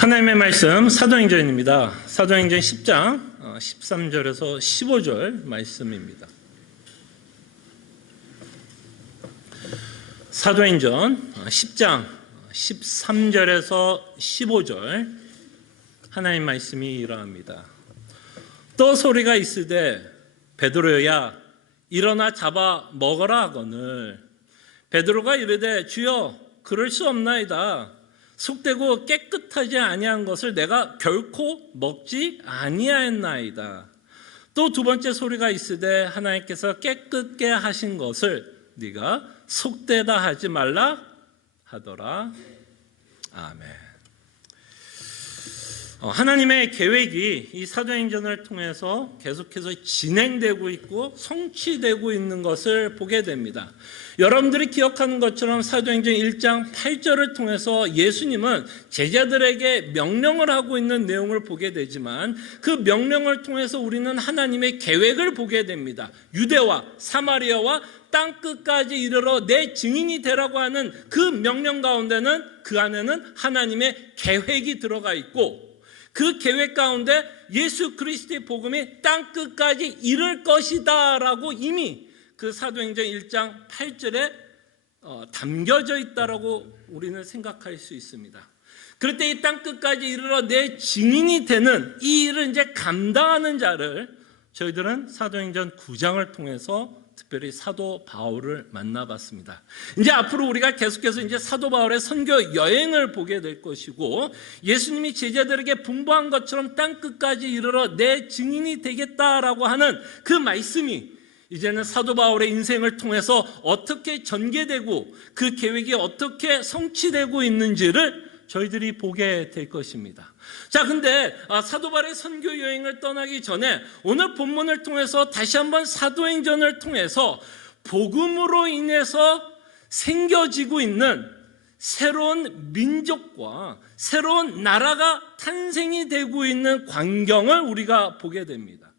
하나님의 말씀 사도행전입니다. 사도행전 10장 13절에서 15절 말씀입니다. 사도행전 10장 13절에서 15절 하나님 말씀이 이러합니다. 또 소리가 있으되 베드로야 일어나 잡아 먹어라 하거늘 베드로가 이르되 주여 그럴 수 없나이다. 속되고 깨끗하지 아니한 것을 내가 결코 먹지 아니하였나이다. 또 두 번째 소리가 있으되 하나님께서 깨끗게 하신 것을 네가 속되다 하지 말라 하더라. 아멘. 하나님의 계획이 이 사도행전을 통해서 계속해서 진행되고 있고 성취되고 있는 것을 보게 됩니다. 여러분들이 기억하는 것처럼 사도행전 1장 8절을 통해서 예수님은 제자들에게 명령을 하고 있는 내용을 보게 되지만 그 명령을 통해서 우리는 하나님의 계획을 보게 됩니다. 유대와 사마리아와 땅끝까지 이르러 내 증인이 되라고 하는 그 명령 가운데는 그 안에는 하나님의 계획이 들어가 있고 그 계획 가운데 예수 그리스도의 복음이 땅끝까지 이를 것이다 라고 이미 그 사도행전 1장 8절에 담겨져 있다라고 우리는 생각할 수 있습니다. 그럴 때 이 땅끝까지 이르러 내 증인이 되는 이 일을 이제 감당하는 자를 저희들은 사도행전 9장을 통해서 특별히 사도 바울을 만나봤습니다. 이제 앞으로 우리가 계속해서 이제 사도 바울의 선교 여행을 보게 될 것이고 예수님이 제자들에게 분부한 것처럼 땅끝까지 이르러 내 증인이 되겠다라고 하는 그 말씀이 이제는 사도 바울의 인생을 통해서 어떻게 전개되고 그 계획이 어떻게 성취되고 있는지를 저희들이 보게 될 것입니다. 자, 근데 사도 바울의 선교 여행을 떠나기 전에 오늘 본문을 통해서 다시 한번 사도행전을 통해서 복음으로 인해서 생겨지고 있는 새로운 민족과 새로운 나라가 탄생이 되고 있는 광경을 우리가 보게 됩니다.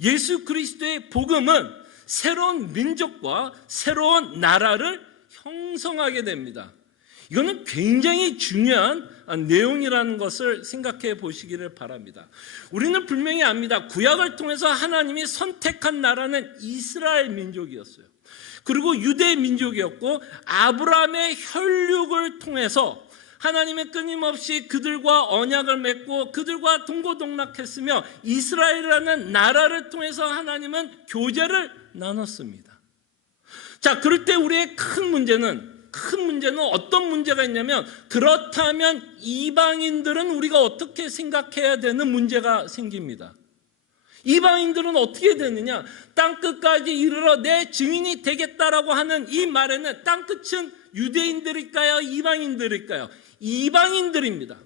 예수 그리스도의 복음은 새로운 민족과 새로운 나라를 형성하게 됩니다. 이거는 굉장히 중요한 내용이라는 것을 생각해 보시기를 바랍니다. 우리는 분명히 압니다. 구약을 통해서 하나님이 선택한 나라는 이스라엘 민족이었어요. 그리고 유대 민족이었고 아브라함의 혈육을 통해서 하나님의 끊임없이 그들과 언약을 맺고 그들과 동고동락했으며 이스라엘이라는 나라를 통해서 하나님은 교제를 나눴습니다. 자, 그럴 때 우리의 큰 문제는 어떤 문제가 있냐면 그렇다면 이방인들은 우리가 어떻게 생각해야 되는 문제가 생깁니다. 이방인들은 어떻게 되느냐? 땅끝까지 이르러 내 증인이 되겠다라고 하는 이 말에는 땅끝은 유대인들일까요? 이방인들일까요? 이방인들입니다.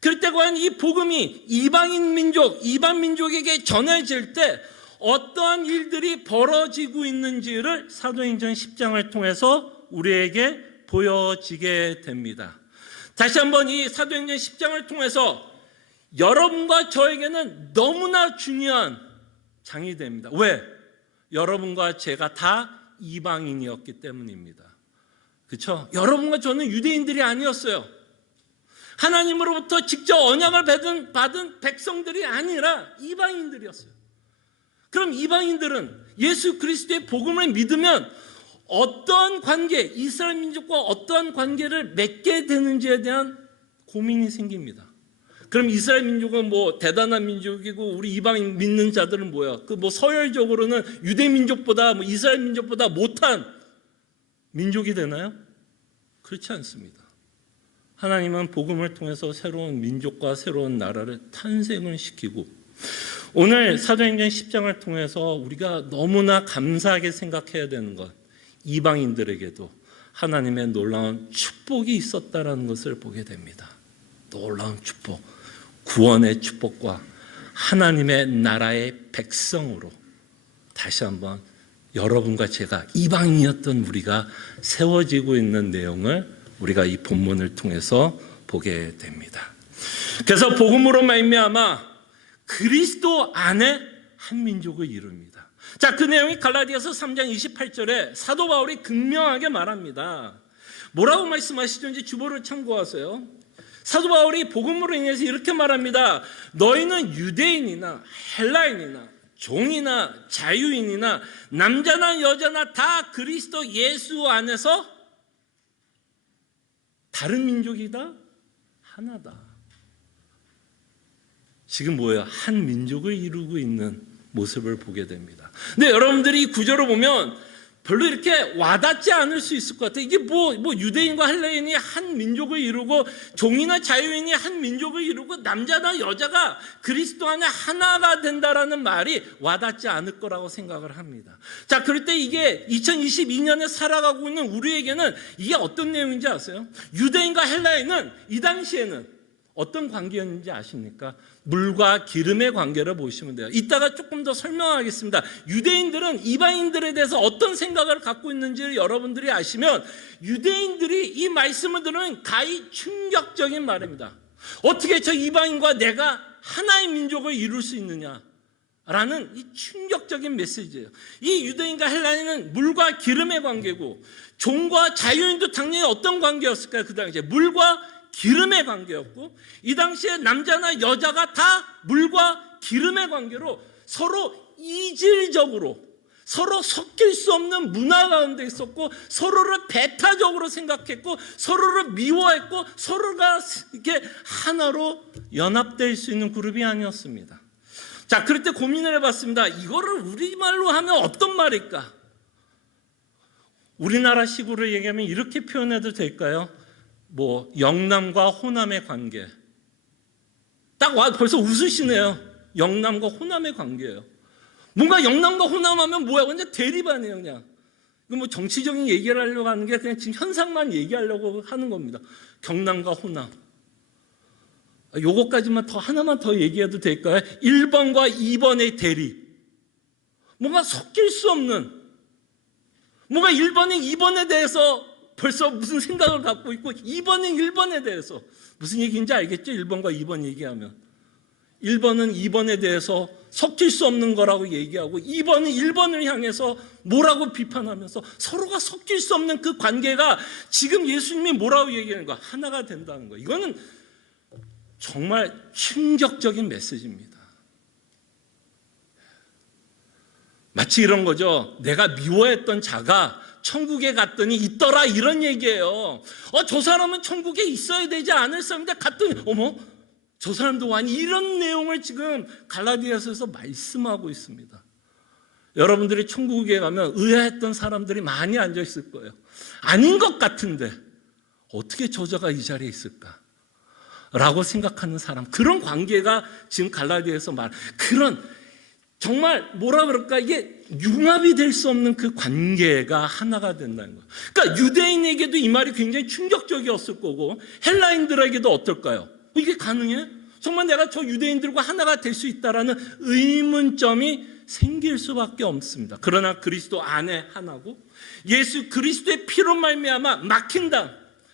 그럴 때 과연 이 복음이 이방 민족에게 전해질 때 어떠한 일들이 벌어지고 있는지를 사도행전 10장을 통해서 우리에게 보여지게 됩니다. 다시 한번 이 사도행전 10장을 통해서 여러분과 저에게는 너무나 중요한 장이 됩니다. 왜? 여러분과 제가 다 이방인이었기 때문입니다. 그렇죠? 여러분과 저는 유대인들이 아니었어요. 하나님으로부터 직접 언약을 받은 백성들이 아니라 이방인들이었어요. 그럼 이방인들은 예수 그리스도의 복음을 믿으면 어떠한 관계, 이스라엘 민족과 어떠한 관계를 맺게 되는지에 대한 고민이 생깁니다. 그럼 이스라엘 민족은 뭐 대단한 민족이고 우리 이방인 믿는 자들은 뭐야? 그 뭐 서열적으로는 유대 민족보다 이스라엘 민족보다 못한 민족이 되나요? 그렇지 않습니다. 하나님은 복음을 통해서 새로운 민족과 새로운 나라를 탄생을 시키고 오늘 사도행전 10장을 통해서 우리가 너무나 감사하게 생각해야 되는 것, 이방인들에게도 하나님의 놀라운 축복이 있었다는 것을 보게 됩니다. 놀라운 축복, 구원의 축복과 하나님의 나라의 백성으로 다시 한번 여러분과 제가 이방인이었던 우리가 세워지고 있는 내용을 우리가 이 본문을 통해서 보게 됩니다. 그래서 복음으로 말미암아 그리스도 안에 한 민족을 이룹니다. 자, 그 내용이 갈라디아서 3장 28절에 사도 바울이 극명하게 말합니다. 뭐라고 말씀하시든지 주보를 참고하세요. 사도 바울이 복음으로 인해서 이렇게 말합니다. 너희는 유대인이나 헬라인이나 종이나 자유인이나 남자나 여자나 다 그리스도 예수 안에서 다른 민족이다? 하나다. 지금 뭐예요? 한 민족을 이루고 있는 모습을 보게 됩니다. 근데 여러분들이 이 구절을 보면 별로 이렇게 와닿지 않을 수 있을 것 같아요. 이게 뭐 유대인과 헬라인이 한 민족을 이루고 종이나 자유인이 한 민족을 이루고 남자나 여자가 그리스도 안에 하나가 된다라는 말이 와닿지 않을 거라고 생각을 합니다. 자, 그럴 때 이게 2022년에 살아가고 있는 우리에게는 이게 어떤 내용인지 아세요? 유대인과 헬라인은 이 당시에는 어떤 관계였는지 아십니까? 물과 기름의 관계를 보시면 돼요. 이따가 조금 더 설명하겠습니다. 유대인들은 이방인들에 대해서 어떤 생각을 갖고 있는지를 여러분들이 아시면 유대인들이 이 말씀을 들으면 가히 충격적인 말입니다. 어떻게 저 이방인과 내가 하나의 민족을 이룰 수 있느냐? 라는 이 충격적인 메시지예요. 이 유대인과 헬라인은 물과 기름의 관계고 종과 자유인도 당연히 어떤 관계였을까요? 그 당시에 물과 기름의 관계였고 이 당시에 남자나 여자가 다 물과 기름의 관계로 서로 이질적으로 서로 섞일 수 없는 문화 가운데 있었고 서로를 배타적으로 생각했고 서로를 미워했고 서로가 이렇게 하나로 연합될 수 있는 그룹이 아니었습니다. 자, 그럴 때 고민을 해봤습니다. 이거를 우리말로 하면 어떤 말일까? 우리나라 식으로 얘기하면 이렇게 표현해도 될까요? 영남과 호남의 관계. 딱 와 벌써 웃으시네요. 영남과 호남의 관계예요. 뭔가 영남과 호남하면 뭐야? 완전 대립하네요, 그냥. 이거 정치적인 얘기를 하려고 하는 게 그냥 지금 현상만 얘기하려고 하는 겁니다. 경남과 호남. 요거까지만 하나만 더 얘기해도 될까요? 1번과 2번의 대립. 뭔가 섞일 수 없는, 뭔가 1번이 2번에 대해서 벌써 무슨 생각을 갖고 있고 2번은 1번에 대해서 무슨 얘기인지 알겠죠? 1번과 2번 얘기하면 1번은 2번에 대해서 섞일 수 없는 거라고 얘기하고 2번은 1번을 향해서 뭐라고 비판하면서 서로가 섞일 수 없는 그 관계가 지금 예수님이 뭐라고 얘기하는 거야? 하나가 된다는 거예요. 이거는 정말 충격적인 메시지입니다. 마치 이런 거죠. 내가 미워했던 자가 천국에 갔더니 있더라, 이런 얘기예요. 저 사람은 천국에 있어야 되지 않을 사람인데 갔더니 어머, 저 사람도 와니, 이런 내용을 지금 갈라디아서에서 말씀하고 있습니다. 여러분들이 천국에 가면 의아했던 사람들이 많이 앉아 있을 거예요. 아닌 것 같은데 어떻게 저자가 이 자리에 있을까? 라고 생각하는 사람, 그런 관계가 지금 갈라디아에서 그런 정말 뭐라 그럴까, 이게 융합이 될 수 없는 그 관계가 하나가 된다는 거예요. 그러니까 유대인에게도 이 말이 굉장히 충격적이었을 거고 헬라인들에게도 어떨까요? 이게 가능해? 정말 내가 저 유대인들과 하나가 될 수 있다라는 의문점이 생길 수밖에 없습니다. 그러나 그리스도 안에 하나고 예수 그리스도의 피로 말미암아 막힌 다음,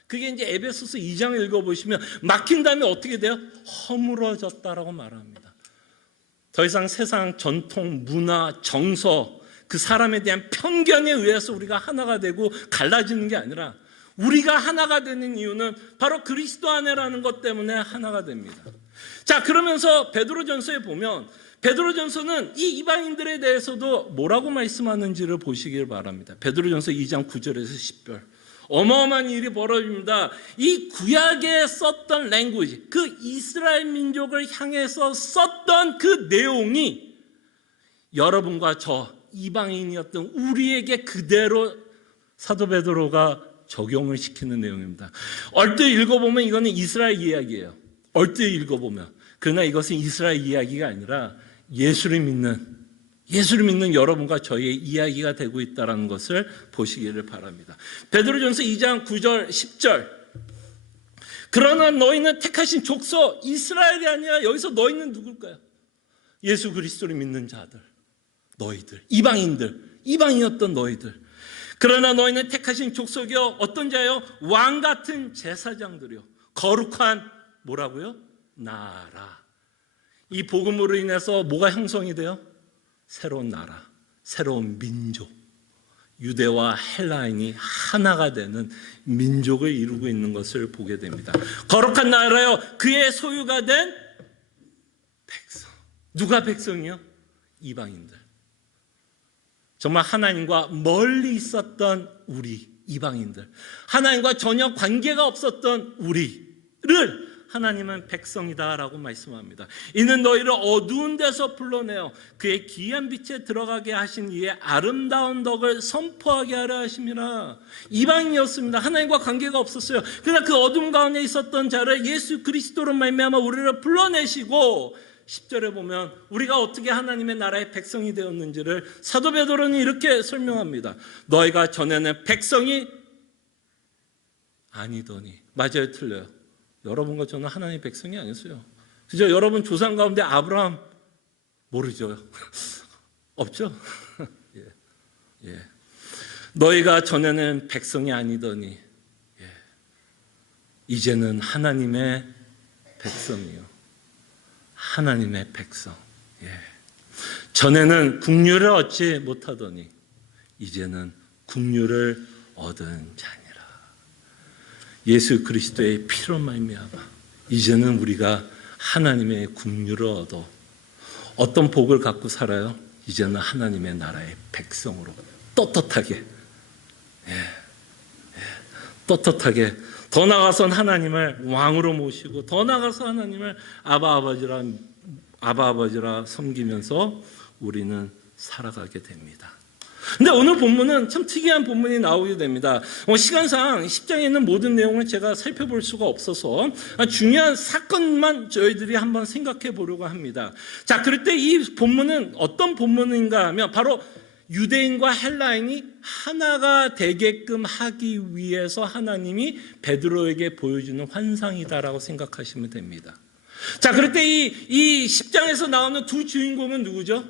그게 이제 에베소서 2장을 읽어보시면 막힌 다음에 어떻게 돼요? 허물어졌다라고 말합니다. 더 이상 세상 전통, 문화, 정서, 그 사람에 대한 편견에 의해서 우리가 하나가 되고 갈라지는 게 아니라 우리가 하나가 되는 이유는 바로 그리스도 안에라는 것 때문에 하나가 됩니다. 자, 그러면서 베드로전서에 보면 베드로전서는 이 이방인들에 대해서도 뭐라고 말씀하는지를 보시길 바랍니다. 베드로전서 2장 9절에서 10절. 어마어마한 일이 벌어집니다. 이 구약에 썼던 랭귀지, 그 이스라엘 민족을 향해서 썼던 그 내용이 여러분과 저 이방인이었던 우리에게 그대로 사도 베드로가 적용을 시키는 내용입니다. 얼핏 읽어보면 이거는 이스라엘 이야기예요. 얼핏 읽어보면. 그러나 이것은 이스라엘 이야기가 아니라 예수를 믿는 여러분과 저희의 이야기가 되고 있다는 것을 보시기를 바랍니다. 베드로전서 2장 9절 10절. 그러나 너희는 택하신 족속 이스라엘이 아니라, 여기서 너희는 누굴까요? 예수 그리스도를 믿는 자들, 너희들, 이방인이었던 너희들. 그러나 너희는 택하신 족속이요, 어떤 자요? 왕 같은 제사장들이요, 거룩한 뭐라고요? 나라. 이 복음으로 인해서 뭐가 형성이 돼요? 새로운 나라, 새로운 민족. 유대와 헬라인이 하나가 되는 민족을 이루고 있는 것을 보게 됩니다. 거룩한 나라요, 그의 소유가 된 백성. 누가 백성이요? 이방인들. 정말 하나님과 멀리 있었던 우리 이방인들, 하나님과 전혀 관계가 없었던 우리를 하나님은 백성이다라고 말씀합니다. 이는 너희를 어두운 데서 불러내어 그의 기이한 빛에 들어가게 하신 이의 아름다운 덕을 선포하게 하려 하심이라. 이방인이었습니다. 하나님과 관계가 없었어요. 그러나 그 어둠 가운데 있었던 자를 예수 그리스도로 말미암아 우리를 불러내시고, 10절에 보면 우리가 어떻게 하나님의 나라의 백성이 되었는지를 사도 베드로는 이렇게 설명합니다. 너희가 전에는 백성이 아니더니. 맞아요, 틀려요? 여러분과 저는 하나님의 백성이 아니었어요. 그죠? 여러분 조상 가운데 아브라함 모르죠? 없죠? 예. 너희가 전에는 백성이 아니더니 이제는 하나님의 백성이요. 하나님의 백성. 전에는 국류를 얻지 못하더니 이제는 국류를 얻은 자니라. 예수 그리스도의 피로 말미암아 이제는 우리가 하나님의 국류를 얻어 어떤 복을 갖고 살아요? 이제는 하나님의 나라의 백성으로 떳떳하게, 떳떳하게 더 나아가선 하나님을 왕으로 모시고, 더 나아가서 하나님을 아바 아버지라 섬기면서 우리는 살아가게 됩니다. 근데 오늘 본문은 참 특이한 본문이 나오게 됩니다. 시간상 10장에 있는 모든 내용을 제가 살펴볼 수가 없어서 중요한 사건만 저희들이 한번 생각해 보려고 합니다. 자, 그럴 때 이 본문은 어떤 본문인가 하면 바로 유대인과 헬라인이 하나가 되게끔 하기 위해서 하나님이 베드로에게 보여주는 환상이다라고 생각하시면 됩니다. 자, 그럴 때 이 10장에서 나오는 두 주인공은 누구죠?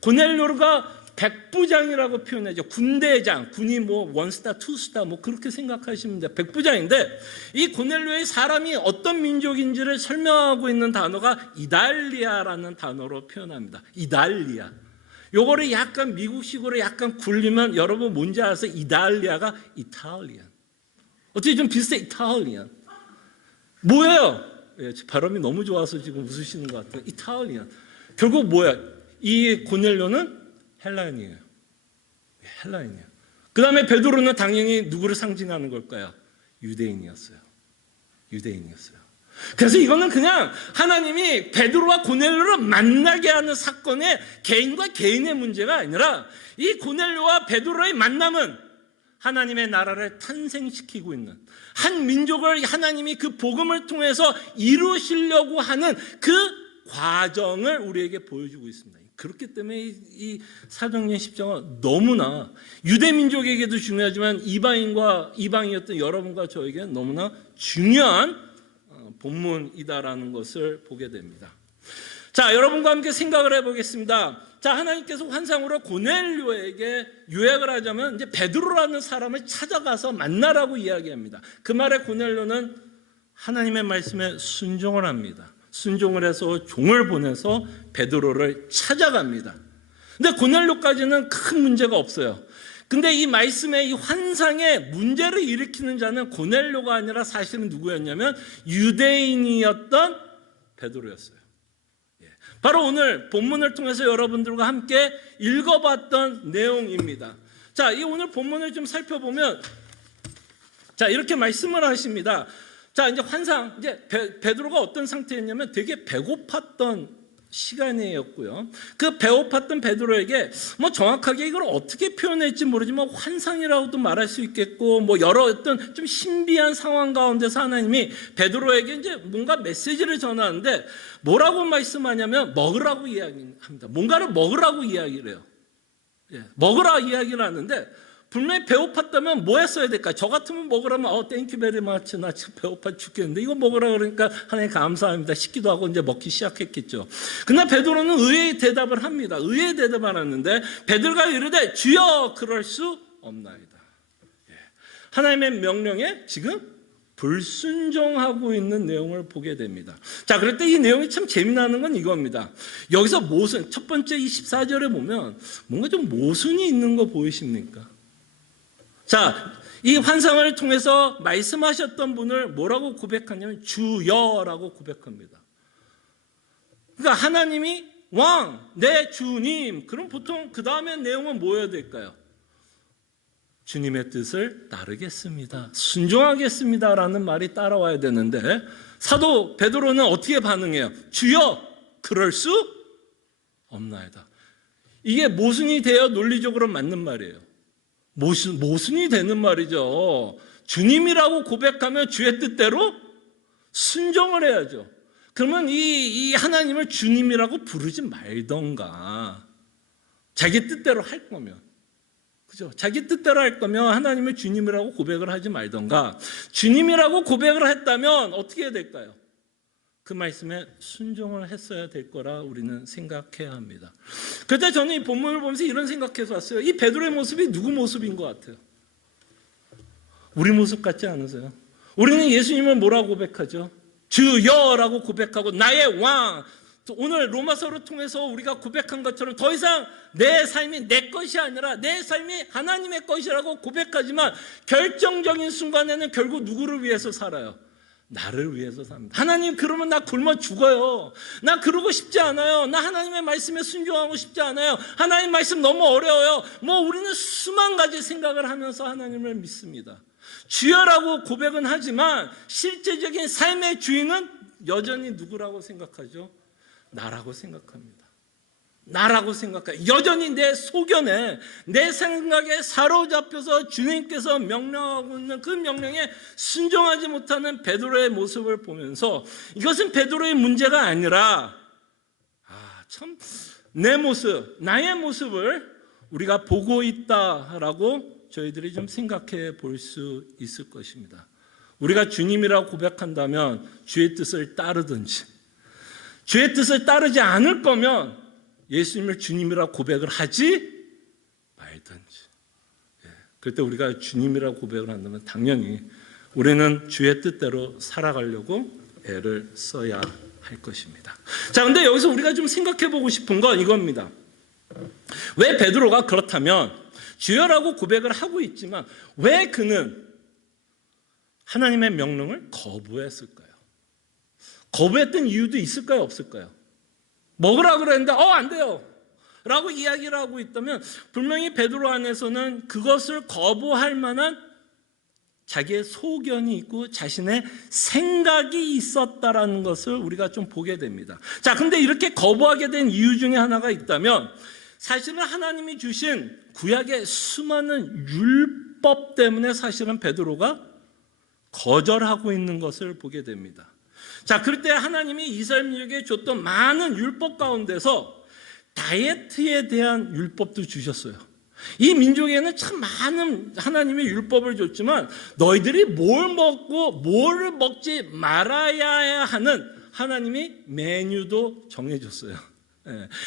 고넬료가 백부장이라고 표현하죠. 군대장, 군이 원스타, 투스타 그렇게 생각하시면 돼요. 백부장인데 이 고넬료의 사람이 어떤 민족인지를 설명하고 있는 단어가 이달리아라는 단어로 표현합니다. 이달리아. 요거를 약간 미국식으로 약간 굴리면 여러분 뭔지 아세요? 이달리아가 이탈리안. 어떻게 좀 비슷해? 이탈리안. 뭐예요? 발음이 너무 좋아서 지금 웃으시는 것 같아요. 이탈리안. 결국 뭐야? 이 고넬료는 헬라인이에요. 헬라인이에요. 그 다음에 베드로는 당연히 누구를 상징하는 걸까요? 유대인이었어요. 그래서 이거는 그냥 하나님이 베드로와 고넬료를 만나게 하는 사건의 개인과 개인의 문제가 아니라 이 고넬료와 베드로의 만남은 하나님의 나라를 탄생시키고 있는 한 민족을 하나님이 그 복음을 통해서 이루시려고 하는 그 과정을 우리에게 보여주고 있습니다. 그렇기 때문에 이 사도행전 10장은 너무나 유대민족에게도 중요하지만 이방이었던 여러분과 저에게는 너무나 중요한 본문이다라는 것을 보게 됩니다. 자, 여러분과 함께 생각을 해보겠습니다. 자, 하나님께서 환상으로 고넬료에게 요약을 하자면 이제 베드로라는 사람을 찾아가서 만나라고 이야기합니다. 그 말에 고넬료는 하나님의 말씀에 순종을 합니다. 순종을 해서 종을 보내서 베드로를 찾아갑니다. 근데 고넬료까지는 큰 문제가 없어요. 근데 이 말씀의 이 환상에 문제를 일으키는 자는 고넬료가 아니라 사실은 누구였냐면 유대인이었던 베드로였어요. 바로 오늘 본문을 통해서 여러분들과 함께 읽어봤던 내용입니다. 자, 이 오늘 본문을 좀 살펴보면 자, 이렇게 말씀을 하십니다. 자, 이제 환상, 이제 베드로가 어떤 상태였냐면 되게 배고팠던 시간이었고요. 그 배고팠던 베드로에게 정확하게 이걸 어떻게 표현할지 모르지만 환상이라고도 말할 수 있겠고 여러 어떤 좀 신비한 상황 가운데서 하나님이 베드로에게 이제 뭔가 메시지를 전하는데 뭐라고 말씀하냐면 먹으라고 이야기합니다. 뭔가를 먹으라고 이야기를 해요. 먹으라 이야기를 하는데 분명히 배고팠다면 뭐 했어야 될까? 저 같으면 먹으라면 땡큐 베리 마치 나 지금 배고파 죽겠는데 이거 먹으라 그러니까 하나님 감사합니다. 식기도 하고 이제 먹기 시작했겠죠. 그러나 베드로는 의외의 대답을 합니다. 의외의 대답을 하는데 베드로가 이르되 주여 그럴 수 없나이다. 하나님의 명령에 지금 불순종하고 있는 내용을 보게 됩니다. 자, 그럴 때 이 내용이 참 재미나는 건 이겁니다. 여기서 모순, 첫 번째 이 14절에 보면 뭔가 좀 모순이 있는 거 보이십니까? 자, 이 환상을 통해서 말씀하셨던 분을 뭐라고 고백하냐면 주여라고 고백합니다. 그러니까 하나님이 왕, 내 주님. 그럼 보통 그 다음에 내용은 뭐여야 될까요? 주님의 뜻을 따르겠습니다. 순종하겠습니다. 라는 말이 따라와야 되는데 사도 베드로는 어떻게 반응해요? 주여, 그럴 수 없나이다. 이게 모순이 되어 논리적으로 맞는 말이에요. 모순이 되는 말이죠. 주님이라고 고백하면 주의 뜻대로 순종을 해야죠. 그러면 이 하나님을 주님이라고 부르지 말던가. 자기 뜻대로 할 거면. 그죠? 자기 뜻대로 할 거면 하나님을 주님이라고 고백을 하지 말던가. 주님이라고 고백을 했다면 어떻게 해야 될까요? 그 말씀에 순종을 했어야 될 거라 우리는 생각해야 합니다. 그때 저는 이 본문을 보면서 이런 생각해서 왔어요. 이 베드로의 모습이 누구 모습인 것 같아요? 우리 모습 같지 않으세요? 우리는 예수님을 뭐라고 고백하죠? 주여라고 고백하고 나의 왕. 오늘 로마서를 통해서 우리가 고백한 것처럼 더 이상 내 삶이 내 것이 아니라 내 삶이 하나님의 것이라고 고백하지만 결정적인 순간에는 결국 누구를 위해서 살아요? 나를 위해서 삽니다. 하나님, 그러면 나 굶어 죽어요. 나 그러고 싶지 않아요. 나 하나님의 말씀에 순종하고 싶지 않아요. 하나님 말씀 너무 어려워요. 우리는 수만 가지 생각을 하면서 하나님을 믿습니다. 주여라고 고백은 하지만 실제적인 삶의 주인은 여전히 누구라고 생각하죠? 나라고 생각합니다. 나라고 생각해요. 여전히 내 소견에, 내 생각에 사로잡혀서 주님께서 명령하고 있는 그 명령에 순종하지 못하는 베드로의 모습을 보면서 이것은 베드로의 문제가 아니라 참 내 모습, 나의 모습을 우리가 보고 있다라고 저희들이 좀 생각해 볼 수 있을 것입니다. 우리가 주님이라고 고백한다면 주의 뜻을 따르든지, 주의 뜻을 따르지 않을 거면 예수님을 주님이라고 고백을 하지 말든지. 그럴 때 우리가 주님이라고 고백을 한다면 당연히 우리는 주의 뜻대로 살아가려고 애를 써야 할 것입니다. 자, 근데 여기서 우리가 좀 생각해 보고 싶은 건 이겁니다. 왜 베드로가 그렇다면 주여라고 고백을 하고 있지만 왜 그는 하나님의 명령을 거부했을까요? 거부했던 이유도 있을까요? 없을까요? 먹으라고 그랬는데 안 돼요 라고 이야기를 하고 있다면 분명히 베드로 안에서는 그것을 거부할 만한 자기의 소견이 있고 자신의 생각이 있었다라는 것을 우리가 좀 보게 됩니다. 자, 근데 이렇게 거부하게 된 이유 중에 하나가 있다면 사실은 하나님이 주신 구약의 수많은 율법 때문에 사실은 베드로가 거절하고 있는 것을 보게 됩니다. 자, 그럴 때 하나님이 이스라엘 민족에게 줬던 많은 율법 가운데서 다이어트에 대한 율법도 주셨어요. 이 민족에는 참 많은 하나님의 율법을 줬지만 너희들이 뭘 먹고 뭘 먹지 말아야 하는 하나님이 메뉴도 정해줬어요.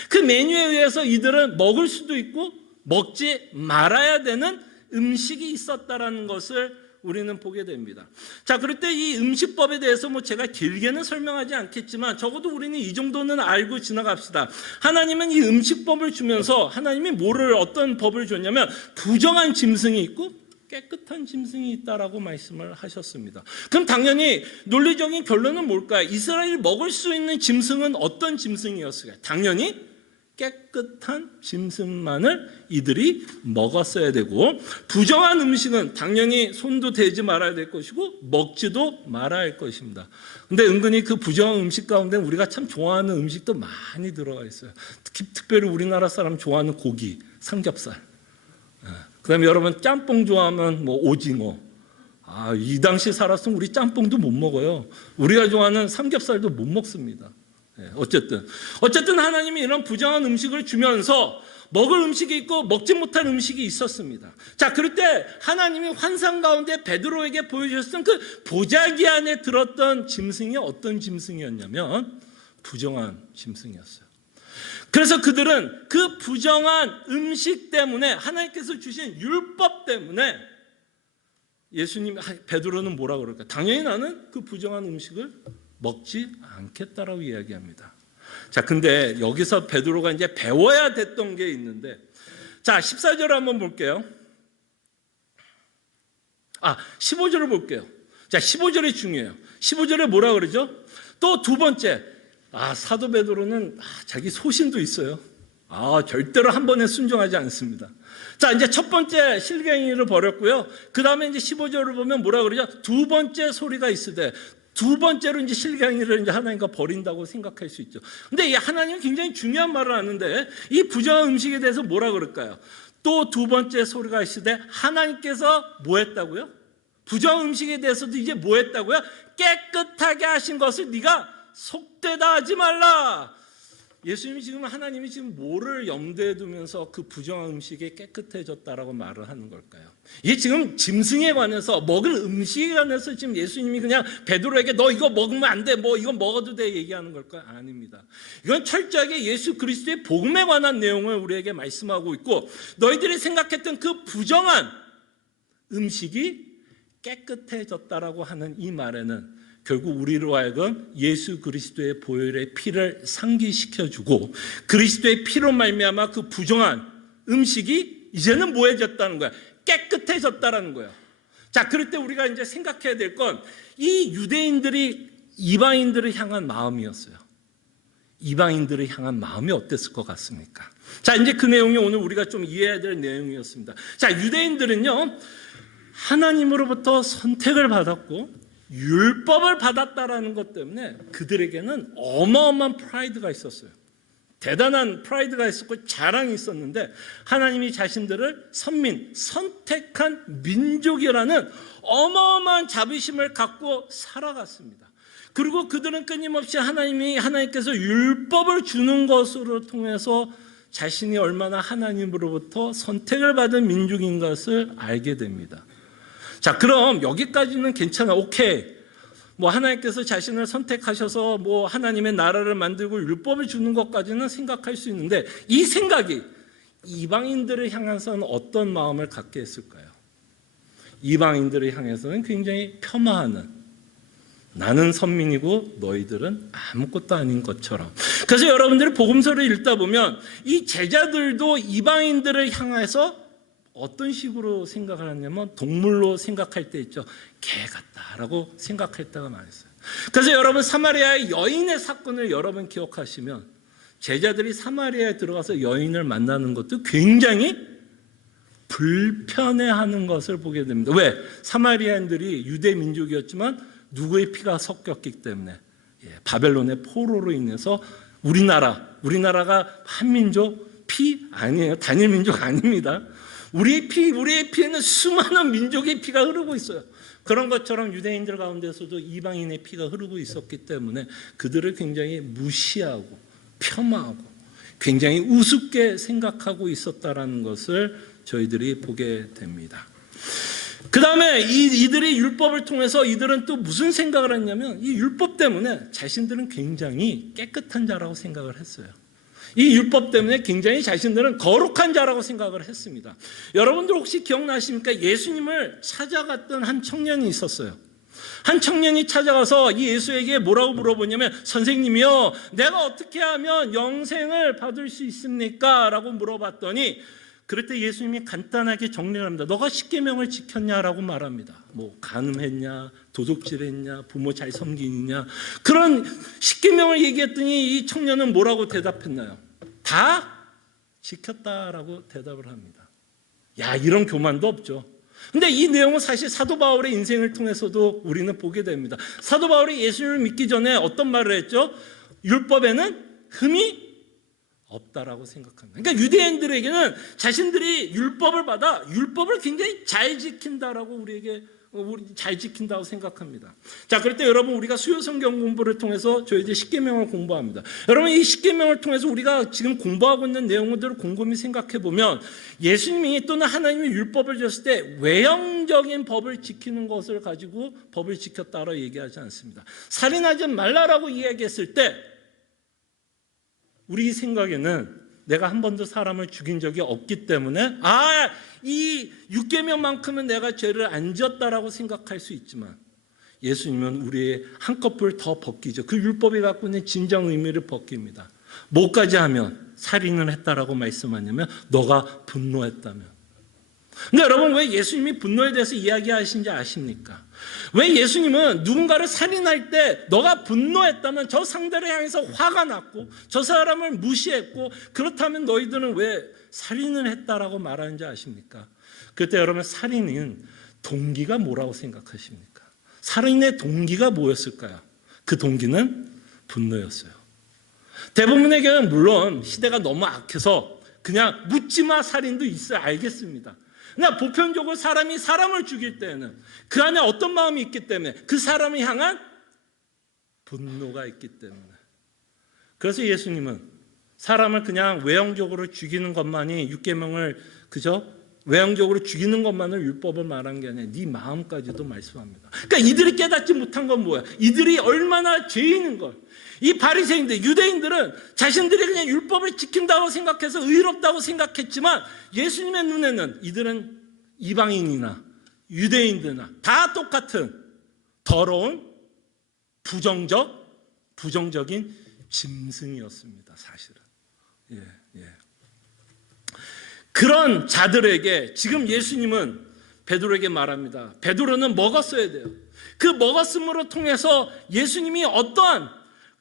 그 메뉴에 의해서 이들은 먹을 수도 있고 먹지 말아야 되는 음식이 있었다라는 것을 우리는 보게 됩니다. 자, 그럴 때 이 음식법에 대해서 제가 길게는 설명하지 않겠지만 적어도 우리는 이 정도는 알고 지나갑시다. 하나님은 이 음식법을 주면서 하나님이 어떤 법을 줬냐면 부정한 짐승이 있고 깨끗한 짐승이 있다라고 말씀을 하셨습니다. 그럼 당연히 논리적인 결론은 뭘까요? 이스라엘이 먹을 수 있는 짐승은 어떤 짐승이었을까요? 당연히 깨끗한 짐승만을 이들이 먹었어야 되고 부정한 음식은 당연히 손도 대지 말아야 될 것이고 먹지도 말아야 할 것입니다. 근데 은근히 그 부정한 음식 가운데 우리가 참 좋아하는 음식도 많이 들어가 있어요. 특별히 우리나라 사람 좋아하는 고기, 삼겹살. 그다음에 여러분 짬뽕 좋아하면 오징어. 이 당시 살았으면 우리 짬뽕도 못 먹어요. 우리가 좋아하는 삼겹살도 못 먹습니다. 어쨌든 하나님이 이런 부정한 음식을 주면서 먹을 음식이 있고 먹지 못할 음식이 있었습니다. 자, 그럴 때 하나님이 환상 가운데 베드로에게 보여주셨던 그 보자기 안에 들었던 짐승이 어떤 짐승이었냐면 부정한 짐승이었어요. 그래서 그들은 그 부정한 음식 때문에 하나님께서 주신 율법 때문에 예수님, 베드로는 뭐라 그럴까? 당연히 나는 그 부정한 음식을 먹지 않겠다라고 이야기합니다. 자, 근데 여기서 베드로가 이제 배워야 됐던 게 있는데, 자, 14절을 한번 볼게요. 15절을 볼게요. 자, 15절이 중요해요. 15절에 뭐라 그러죠? 또 두 번째, 사도 베드로는 자기 소신도 있어요. 절대로 한 번에 순종하지 않습니다. 자, 이제 첫 번째 실갱이를 버렸고요. 그 다음에 이제 15절을 보면 뭐라 그러죠? 두 번째 소리가 있으되, 두 번째로 이제 실갱이를 이제 하나님과 버린다고 생각할 수 있죠. 근데 이 하나님은 굉장히 중요한 말을 하는데, 이 부정한 음식에 대해서 뭐라 그럴까요? 또 두 번째 소리가 있으되, 하나님께서 뭐 했다고요? 부정한 음식에 대해서도 이제 뭐 했다고요? 깨끗하게 하신 것을 네가 속되다 하지 말라. 예수님이 지금, 하나님이 지금 뭐를 염두에 두면서 그 부정한 음식이 깨끗해졌다라고 말을 하는 걸까요? 이게 지금 짐승에 관해서, 먹을 음식에 관해서 지금 예수님이 그냥 베드로에게 너 이거 먹으면 안 돼, 뭐 이거 먹어도 돼 얘기하는 걸까요? 아닙니다. 이건 철저하게 예수 그리스도의 복음에 관한 내용을 우리에게 말씀하고 있고, 너희들이 생각했던 그 부정한 음식이 깨끗해졌다라고 하는 이 말에는 결국 우리로 하여금 예수 그리스도의 보혈의 피를 상기시켜주고, 그리스도의 피로 말미암아 그 부정한 음식이 이제는 뭐해졌다는 거야? 깨끗해졌다라는 거야. 자, 그럴 때 우리가 이제 생각해야 될 건, 이 유대인들이 이방인들을 향한 마음이었어요. 이방인들을 향한 마음이 어땠을 것 같습니까? 자, 이제 그 내용이 오늘 우리가 좀 이해해야 될 내용이었습니다. 자, 유대인들은요, 하나님으로부터 선택을 받았고 율법을 받았다라는 것 때문에 그들에게는 어마어마한 프라이드가 있었어요. 대단한 프라이드가 있었고 자랑이 있었는데, 하나님이 자신들을 선택한 민족이라는 어마어마한 자부심을 갖고 살아갔습니다. 그리고 그들은 끊임없이 하나님께서 율법을 주는 것으로 통해서 자신이 얼마나 하나님으로부터 선택을 받은 민족인 것을 알게 됩니다. 자, 그럼 여기까지는 괜찮아. 오케이. 뭐 하나님께서 자신을 선택하셔서 뭐 하나님의 나라를 만들고 율법을 주는 것까지는 생각할 수 있는데, 이 생각이 이방인들을 향해서는 어떤 마음을 갖게 했을까요? 이방인들을 향해서는 굉장히 폄하하는, 나는 선민이고 너희들은 아무것도 아닌 것처럼. 그래서 여러분들이 복음서를 읽다 보면 이 제자들도 이방인들을 향해서 어떤 식으로 생각을 하냐면, 동물로 생각할 때 있죠. 개 같다라고 생각할 때가 많았어요. 그래서 여러분, 사마리아의 여인의 사건을 여러분 기억하시면, 제자들이 사마리아에 들어가서 여인을 만나는 것도 굉장히 불편해하는 것을 보게 됩니다. 왜? 사마리아인들이 유대 민족이었지만 누구의 피가 섞였기 때문에, 바벨론의 포로로 인해서 우리나라가 한민족 피 아니에요. 단일 민족 아닙니다. 우리의 피에는 수많은 민족의 피가 흐르고 있어요. 그런 것처럼 유대인들 가운데서도 이방인의 피가 흐르고 있었기 때문에 그들을 굉장히 무시하고 폄하하고 굉장히 우습게 생각하고 있었다라는 것을 저희들이 보게 됩니다. 그 다음에 이들이 율법을 통해서 이들은 또 무슨 생각을 했냐면, 이 율법 때문에 자신들은 굉장히 깨끗한 자라고 생각을 했어요. 이 율법 때문에 굉장히 자신들은 거룩한 자라고 생각을 했습니다. 여러분들 혹시 기억나십니까? 예수님을 찾아갔던 한 청년이 있었어요. 한 청년이 찾아가서 이 예수에게 뭐라고 물어보냐면, 선생님이요, 내가 어떻게 하면 영생을 받을 수 있습니까? 라고 물어봤더니, 그럴 때 예수님이 간단하게 정리를 합니다. 너가 십계명을 지켰냐라고 말합니다. 뭐 간음했냐, 도둑질했냐, 부모 잘 섬기느냐, 그런 십계명을 얘기했더니 이 청년은 뭐라고 대답했나요? 다 지켰다라고 대답을 합니다. 야, 이런 교만도 없죠. 근데 이 내용은 사실 사도 바울의 인생을 통해서도 우리는 보게 됩니다. 사도 바울이 예수를 믿기 전에 어떤 말을 했죠? 율법에는 흠이 없다라고 생각합니다. 그러니까 유대인들에게는 자신들이 율법을 받아 율법을 굉장히 잘 지킨다라고 잘 지킨다고 생각합니다. 자, 그럴 때 여러분, 우리가 수요 성경 공부를 통해서 저희들 십계명을 공부합니다. 여러분, 이 십계명을 통해서 우리가 지금 공부하고 있는 내용들을 곰곰이 생각해 보면, 예수님이 또는 하나님이 율법을 줬을 때 외형적인 법을 지키는 것을 가지고 법을 지켰다라고 얘기하지 않습니다. 살인하지 말라라고 이야기했을 때 우리 생각에는 내가 한 번도 사람을 죽인 적이 없기 때문에 이 6계명만큼은 내가 죄를 안 지었다라고 생각할 수 있지만 예수님은 우리의 한꺼풀 더 벗기죠. 그 율법이 갖고 있는 진정 의미를 벗깁니다. 뭐까지 하면 살인을 했다라고 말씀하냐면 너가 분노했다면. 근데 여러분, 왜 예수님이 분노에 대해서 이야기하신지 아십니까? 왜 예수님은 누군가를 살인할 때 너가 분노했다면 저 상대를 향해서 화가 났고 저 사람을 무시했고 그렇다면 너희들은 왜 살인을 했다라고 말하는지 아십니까? 그때 여러분, 살인은 동기가 뭐라고 생각하십니까? 살인의 동기가 뭐였을까요? 그 동기는 분노였어요. 대부분의 경우는 물론 시대가 너무 악해서 그냥 묻지마 살인도 있어요. 알겠습니다. 그러나 보편적으로 사람이 사람을 죽일 때는 그 안에 어떤 마음이 있기 때문에 그 사람을 향한 분노가 있기 때문에. 그래서 예수님은 사람을 그냥 외형적으로 죽이는 것만이 6계명을 그저 외형적으로 죽이는 것만을 율법을 말한 게 아니라 네 마음까지도 말씀합니다. 그러니까 이들이 깨닫지 못한 건 뭐야? 이들이 얼마나 죄인인 걸. 이 바리새인들, 유대인들은 자신들이 그냥 율법을 지킨다고 생각해서 의롭다고 생각했지만 예수님의 눈에는 이들은 이방인이나 유대인들이나 다 똑같은 더러운 부정적인 짐승이었습니다. 사실은. 그런 자들에게 지금 예수님은 베드로에게 말합니다. 베드로는 먹었어야 돼요. 그 먹었음으로 통해서 예수님이 어떠한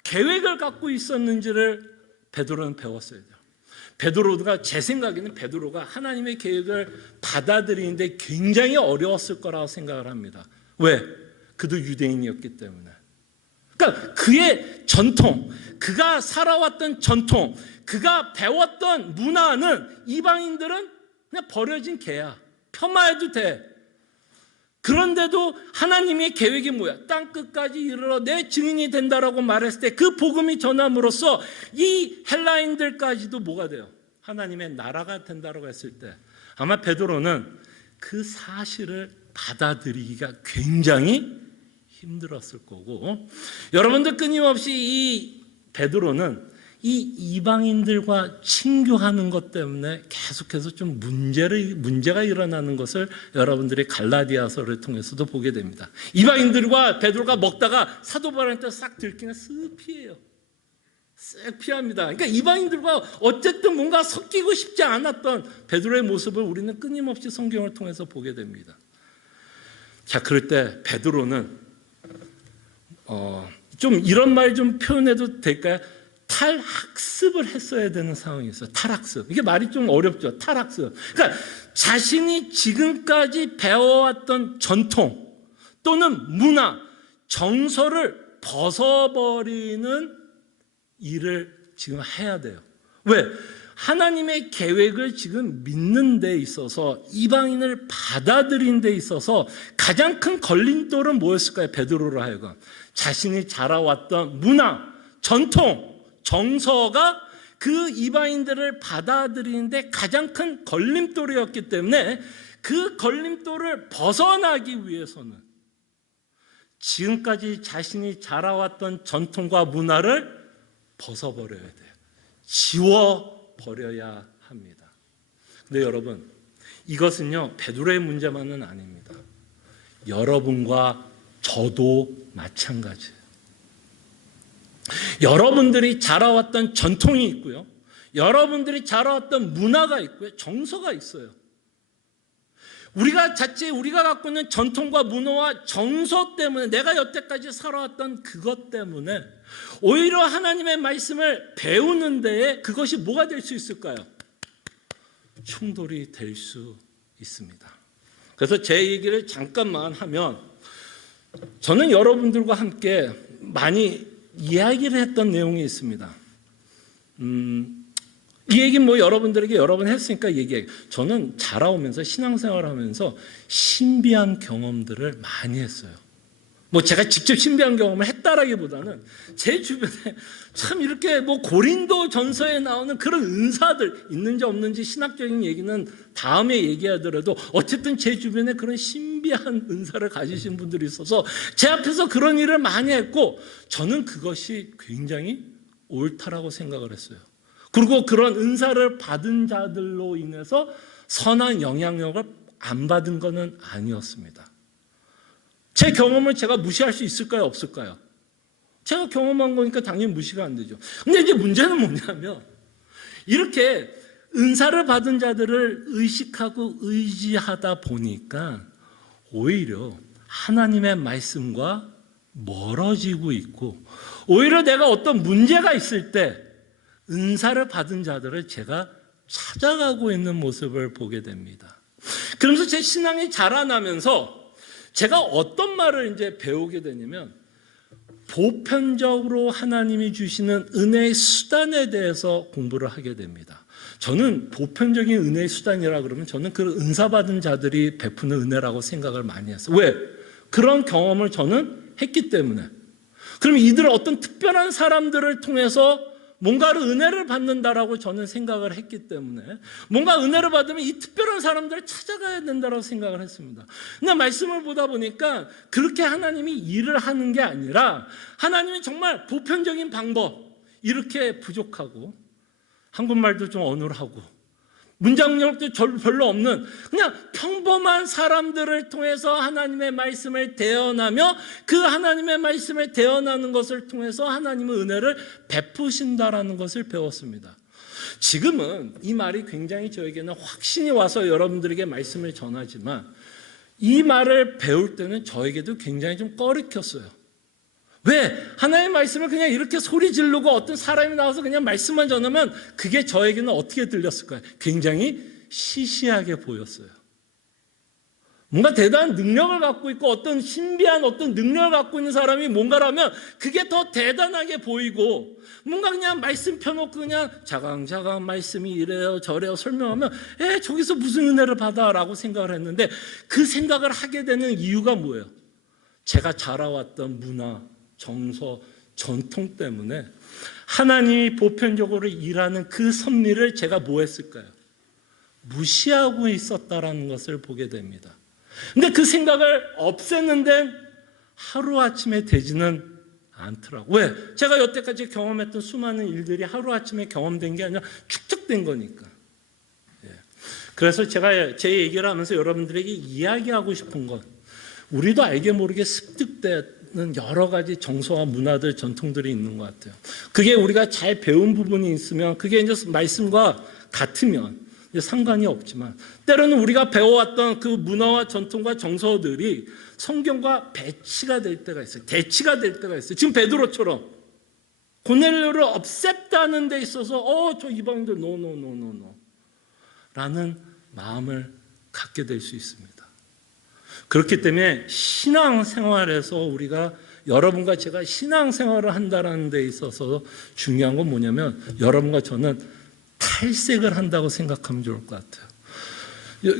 계획을 갖고 있었는지를 베드로는 배웠어야 돼요. 베드로가, 제 생각에는 베드로가 하나님의 계획을 받아들이는데 굉장히 어려웠을 거라고 생각을 합니다. 왜? 그도 유대인이었기 때문에. 그러니까 그의 전통, 그가 살아왔던 전통, 그가 배웠던 문화는 이방인들은 그냥 버려진 개야. 폄하해도 돼. 그런데도 하나님의 계획이 뭐야? 땅 끝까지 이르러 내 증인이 된다라고 말했을 때 그 복음이 전함으로써 이 헬라인들까지도 뭐가 돼요? 하나님의 나라가 된다라고 했을 때 아마 베드로는 그 사실을 받아들이기가 굉장히 힘들었을 거고, 여러분들 끊임없이 이 베드로는 이 이방인들과 친교하는 것 때문에 계속해서 좀 문제가 일어나는 것을 여러분들이 갈라디아서를 통해서도 보게 됩니다. 이방인들과 베드로가 먹다가 사도 바울한테 싹 들키면 쓱 피해요. 쓱 피합니다. 그러니까 이방인들과 어쨌든 뭔가 섞이고 싶지 않았던 베드로의 모습을 우리는 끊임없이 성경을 통해서 보게 됩니다. 자, 그럴 때 베드로는 좀 이런 말 좀 표현해도 될까요? 탈학습을 했어야 되는 상황이 있어요. 탈학습. 이게 말이 좀 어렵죠. 탈학습. 그러니까 자신이 지금까지 배워왔던 전통 또는 문화, 정서를 벗어버리는 일을 지금 해야 돼요. 왜? 하나님의 계획을 지금 믿는 데 있어서, 이방인을 받아들인 데 있어서 가장 큰 걸림돌은 뭐였을까요? 베드로로 하여금 자신이 자라왔던 문화, 전통, 정서가 그 이방인들을 받아들이는데 가장 큰 걸림돌이었기 때문에 그 걸림돌을 벗어나기 위해서는 지금까지 자신이 자라왔던 전통과 문화를 벗어버려야 돼요. 지워버려야 합니다. 근데 여러분, 이것은요 베드로의 문제만은 아닙니다. 여러분과 저도 마찬가지예요. 여러분들이 자라왔던 전통이 있고요, 여러분들이 자라왔던 문화가 있고요, 정서가 있어요. 우리가 갖고 있는 전통과 문화와 정서 때문에, 내가 여태까지 살아왔던 그것 때문에 오히려 하나님의 말씀을 배우는 데에 그것이 뭐가 될 수 있을까요? 충돌이 될 수 있습니다. 그래서 제 얘기를 잠깐만 하면, 저는 여러분들과 함께 많이 이야기를 했던 내용이 있습니다. 이 얘기는 여러분들에게 여러 번 했으니까 얘기해요. 저는 자라오면서 신앙생활을 하면서 신비한 경험들을 많이 했어요. 제가 직접 신비한 경험을 했다라기보다는 제 주변에 참 이렇게 고린도 전서에 나오는 그런 은사들 있는지 없는지 신학적인 얘기는 다음에 얘기하더라도 어쨌든 제 주변에 그런 신비한 은사를 가지신 분들이 있어서 제 앞에서 그런 일을 많이 했고, 저는 그것이 굉장히 옳다라고 생각을 했어요. 그리고 그런 은사를 받은 자들로 인해서 선한 영향력을 안 받은 것은 아니었습니다. 제 경험을 제가 무시할 수 있을까요? 없을까요? 제가 경험한 거니까 당연히 무시가 안 되죠. 근데 이제 문제는 뭐냐면 이렇게 은사를 받은 자들을 의식하고 의지하다 보니까 오히려 하나님의 말씀과 멀어지고 있고, 오히려 내가 어떤 문제가 있을 때 은사를 받은 자들을 제가 찾아가고 있는 모습을 보게 됩니다. 그러면서 제 신앙이 자라나면서 제가 어떤 말을 이제 배우게 되냐면, 보편적으로 하나님이 주시는 은혜의 수단에 대해서 공부를 하게 됩니다. 저는 보편적인 은혜의 수단이라 그러면 저는 그 은사받은 자들이 베푸는 은혜라고 생각을 많이 했어요. 왜? 그런 경험을 저는 했기 때문에. 그럼 이들은 어떤 특별한 사람들을 통해서 뭔가를 은혜를 받는다라고 저는 생각을 했기 때문에, 뭔가 은혜를 받으면 이 특별한 사람들을 찾아가야 된다고 생각을 했습니다. 근데 말씀을 보다 보니까 그렇게 하나님이 일을 하는 게 아니라 하나님이 정말 보편적인 방법, 이렇게 부족하고 한국말도 좀 어눌하고 문장력도 별로 없는 그냥 평범한 사람들을 통해서 하나님의 말씀을 대언하며 그 하나님의 말씀을 대언하는 것을 통해서 하나님의 은혜를 베푸신다라는 것을 배웠습니다. 지금은 이 말이 굉장히 저에게는 확신이 와서 여러분들에게 말씀을 전하지만, 이 말을 배울 때는 저에게도 굉장히 좀 꺼리켰어요. 왜? 하나님의 말씀을 그냥 이렇게 소리 지르고 어떤 사람이 나와서 그냥 말씀만 전하면 그게 저에게는 어떻게 들렸을까요? 굉장히 시시하게 보였어요. 뭔가 대단한 능력을 갖고 있고 어떤 신비한 어떤 능력을 갖고 있는 사람이 뭔가를 하면 그게 더 대단하게 보이고, 뭔가 그냥 말씀 펴놓고 그냥 자강자강 말씀이 이래요 저래요 설명하면 저기서 무슨 은혜를 받아 라고 생각을 했는데, 그 생각을 하게 되는 이유가 뭐예요? 제가 자라왔던 문화, 정서, 전통 때문에 하나님이 보편적으로 일하는 그 섭리를 제가 뭐 했을까요? 무시하고 있었다라는 것을 보게 됩니다. 근데 그 생각을 없애는 데는 하루아침에 되지는 않더라고요. 왜? 제가 여태까지 경험했던 수많은 일들이 하루아침에 경험된 게 아니라 축적된 거니까. 그래서 제가 제 얘기를 하면서 여러분들에게 이야기하고 싶은 건, 우리도 알게 모르게 습득되는 여러 가지 정서와 문화들, 전통들이 있는 것 같아요. 그게 우리가 잘 배운 부분이 있으면, 그게 이제 말씀과 같으면 이제 상관이 없지만, 때로는 우리가 배워왔던 그 문화와 전통과 정서들이 성경과 배치가 될 때가 있어요. 대치가 될 때가 있어요. 지금 베드로처럼 고넬료를 없앴다는 데 있어서 저 이방인들 노 라는 마음을 갖게 될 수 있습니다. 그렇기 때문에 신앙생활에서 우리가, 여러분과 제가 신앙생활을 한다는 데 있어서 중요한 건 뭐냐면, 여러분과 저는 탈색을 한다고 생각하면 좋을 것 같아요.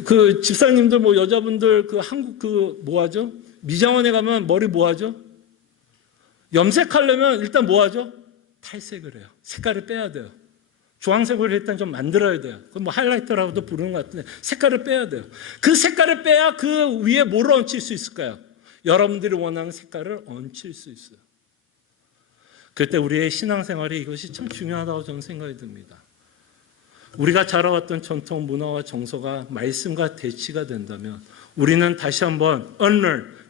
그 집사님들 여자분들 한국 뭐 하죠? 미장원에 가면 머리 뭐 하죠? 염색하려면 일단 뭐 하죠? 탈색을 해요. 색깔을 빼야 돼요. 주황색으로 일단 좀 만들어야 돼요. 그건 하이라이터라고도 부르는 것 같은데 색깔을 빼야 돼요. 그 색깔을 빼야 그 위에 뭐를 얹힐 수 있을까요? 여러분들이 원하는 색깔을 얹힐 수 있어요. 그럴 때 우리의 신앙생활이 이것이 참 중요하다고 저는 생각이 듭니다. 우리가 자라왔던 전통, 문화와 정서가 말씀과 대치가 된다면 우리는 다시 한번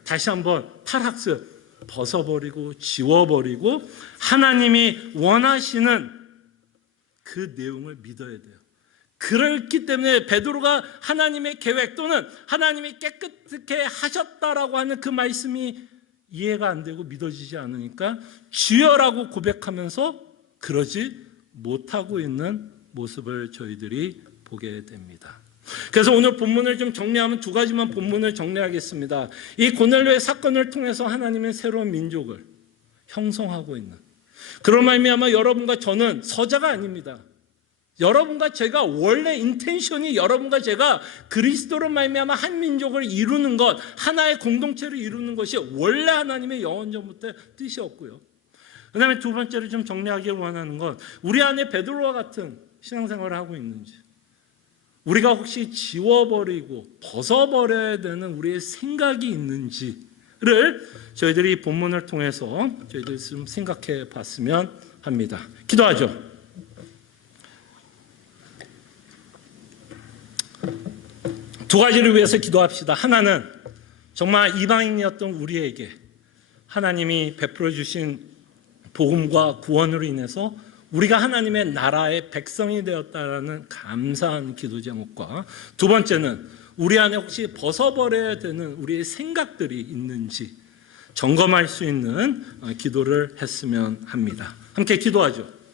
다시 한번 탈학습, 벗어버리고 지워버리고 하나님이 원하시는 그 내용을 믿어야 돼요. 그렇기 때문에 베드로가 하나님의 계획 또는 하나님이 깨끗하게 하셨다라고 하는 그 말씀이 이해가 안 되고 믿어지지 않으니까 주여라고 고백하면서 그러지 못하고 있는 모습을 저희들이 보게 됩니다. 그래서 오늘 본문을 좀 정리하면 두 가지만 본문을 정리하겠습니다. 이 고넬료의 사건을 통해서 하나님은 새로운 민족을 형성하고 있는, 그런 말미암아 여러분과 저는 서자가 아닙니다. 여러분과 제가 원래 인텐션이, 여러분과 제가 그리스도로 말미암아 한 민족을 이루는 것, 하나의 공동체를 이루는 것이 원래 하나님의 영원전부터 뜻이었고요. 그 다음에 두 번째로 좀 정리하기 원하는 건, 우리 안에 베드로와 같은 신앙생활을 하고 있는지, 우리가 혹시 지워버리고 벗어버려야 되는 우리의 생각이 있는지를 저희들이 본문을 통해서 저희들이 좀 생각해 봤으면 합니다. 기도하죠. 두 가지를 위해서 기도합시다. 하나는 정말 이방인이었던 우리에게 하나님이 베풀어 주신 복음과 구원으로 인해서 우리가 하나님의 나라의 백성이 되었다라는 감사한 기도 제목과, 두 번째는 우리 안에 혹시 벗어버려야 되는 우리의 생각들이 있는지 점검할 수 있는 기도를 했으면 합니다. 함께 기도하죠.